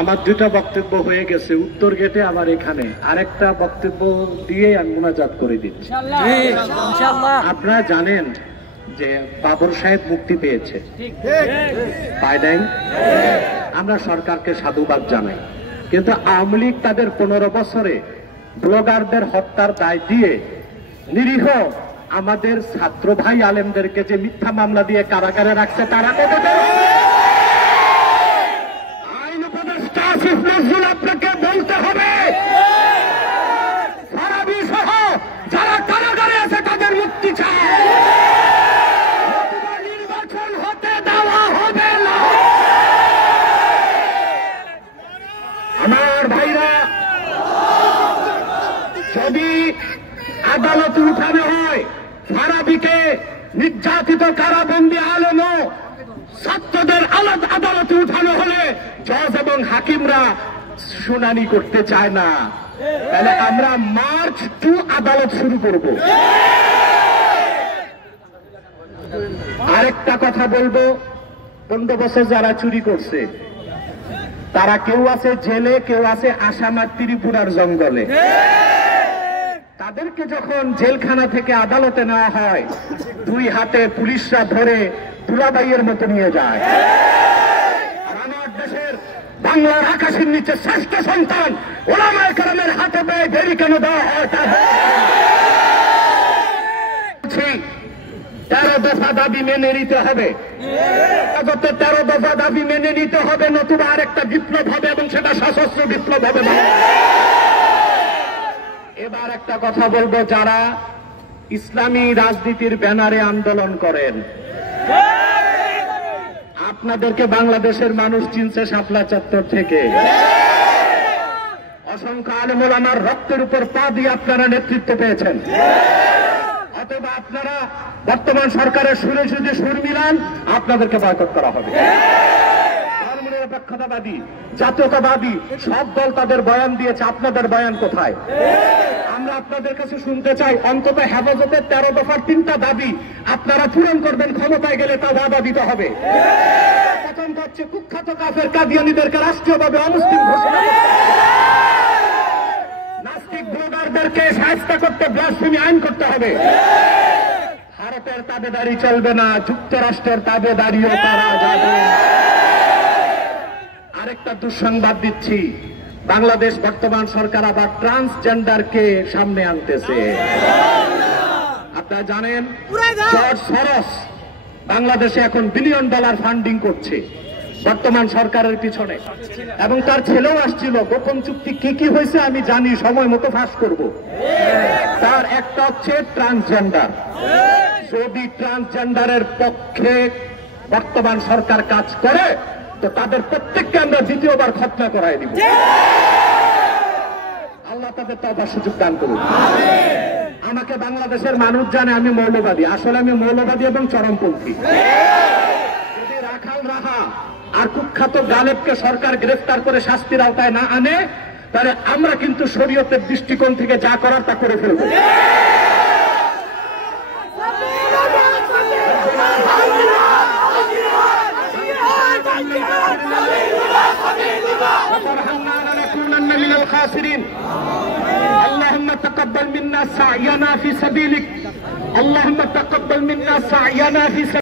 আমার দুটা বক্তব্য হয়ে গেছে, উত্তর গেটে আবার এখানে আরেকটা বক্তব্য দিয়ে আমি মুনাজাত করে দিচ্ছি। আপনারা জানেন যে বাবর সাহেব মুক্তি পেয়েছে, পায় নাই? আমরা সরকারকে সাধুবাদ জানাই, কিন্তু আওয়ামী লীগ তাদের 15 বছরে ব্লগারদের হত্যার দায় দিয়ে নিরীহ আমাদের ছাত্র ভাই আলেমদেরকে যে মিথ্যা মামলা দিয়ে কারাগারে রাখছে, তারা আইন উপদেষ্টা আসিফ নজরুল আপনাকে বলতে হবে, ফারাবী সহ যারা কারাগারে আছে তাদের মুক্তি চায়, নির্বাচন হতে দেওয়া হবে না। আমার ভাইরা, যদি আদালতে উঠানো হয় ফারাবীকে নির্যাতিত কারাবন্দী আলেম ছাত্রদের আদালতে উঠানো হলে জজ এবং হাকিমরা শুনানি করতে চায় না, তাহলে আমরা মার্চ টু আদালত শুরু করব। আরেকটা কথা বলবো, 15 বছর যারা চুরি করছে তারা কেউ আছে জেলে, কেউ আছে আসামার ত্রিপুরার জঙ্গলে। তাদেরকে যখন জেলখানা থেকে আদালতে নেওয়া হয়, 2 হাতে পুলিশরা ধরে দুলাবাইয়ের মতো নিয়ে যায়। আর আমার দেশের বাংলার আকাশের নিচে শ্রেষ্ঠ সন্তান ওলামায়ে কেরামের হাতে পেয়ে দেরি কেন দেওয়া হয়? 13 দফা দাবি মেনে নিতে হবে, 13 দফা দাবি মেনে নিতে হবে, নতুবা আরেকটা বিপ্লব হবে এবং সেটা সশস্ত্র বিপ্লব হবে। এবার একটা কথা বলবো, যারা ইসলামী রাজনীতির ব্যানারে আন্দোলন করেন, আপনাদেরকে বাংলাদেশের মানুষ চিনছে শাপলা চত্বর থেকে। অসংখ্য আলেম ওলামার রক্তের উপর পা দিয়ে আপনারা নেতৃত্ব পেয়েছেন, অথবা আপনারা বর্তমান সরকারের সুরে সুরে সুর মিলান, আপনাদেরকে বয়কট করা হবে। ধর্মনিরপেক্ষতাবাদী, জাতীয়তাবাদী সব দল তাদের বয়ান দিয়েছে, আপনাদের বয়ান কোথায়? আমরা আপনাদের কাছে শুনতে চাই, অন্তত হেফাজতের 13 দফার 3টা দাবি আপনারা পূরণ করবেন, ক্ষমতায় গেলে তা ওয়াদা দিতে হবে। প্রথমটা হচ্ছে কুখ্যাত কাফের কাদিয়ানীদেরকে রাষ্ট্রীয়ভাবে অমুসলিম ঘোষণা করতে হবে, নাস্তিক ব্লগারদেরকে শায়েস্তা করতে ব্লাসফেমি আইন করতে হবে। ভারতের তাবেদারি চলবে না, যুক্তরাষ্ট্রের তাবেদারিও তারা যাবে। আরেকটা দুঃসংবাদ দিচ্ছি, বাংলাদেশ বর্তমান সরকার আবার ট্রান্সজেন্ডারকে সামনে আনতেছে। আপনারা জানেন জর্জ সরস বাংলাদেশে এখন $1 বিলিয়ন ফান্ডিং করছে বর্তমান সরকারের পিছনে, এবং তার ছেলেও আসছিল। গোপন চুক্তি কি কি হয়েছে আমি জানি, সময় মতো ফাঁস করব। তার একটা হচ্ছে ট্রান্সজেন্ডার। যদি ট্রান্সজেন্ডারের পক্ষে বর্তমান সরকার কাজ করে তো তাদের প্রত্যেককে আমরা দ্বিতীয়বার খতনা করাই দিব। আল্লাহ তাদের তওবার সুযোগ দান করুন। আমাকে বাংলাদেশের মানুষ জানে আমি মৌলবাদী, আসলে আমি মৌলবাদী এবং চরমপন্থী। যদি রাখাল রাহা আর কুখ্যাত গালেবকে সরকার গ্রেফতার করে শাস্তির আওতায় না আনে, তাহলে আমরা কিন্তু শরীয়তের দৃষ্টিকোণ থেকে যা করার তা করে ফেলব। اللهم تقبل منا سعينا في سبيلك، اللهم تقبل منا سعينا في سبيلك।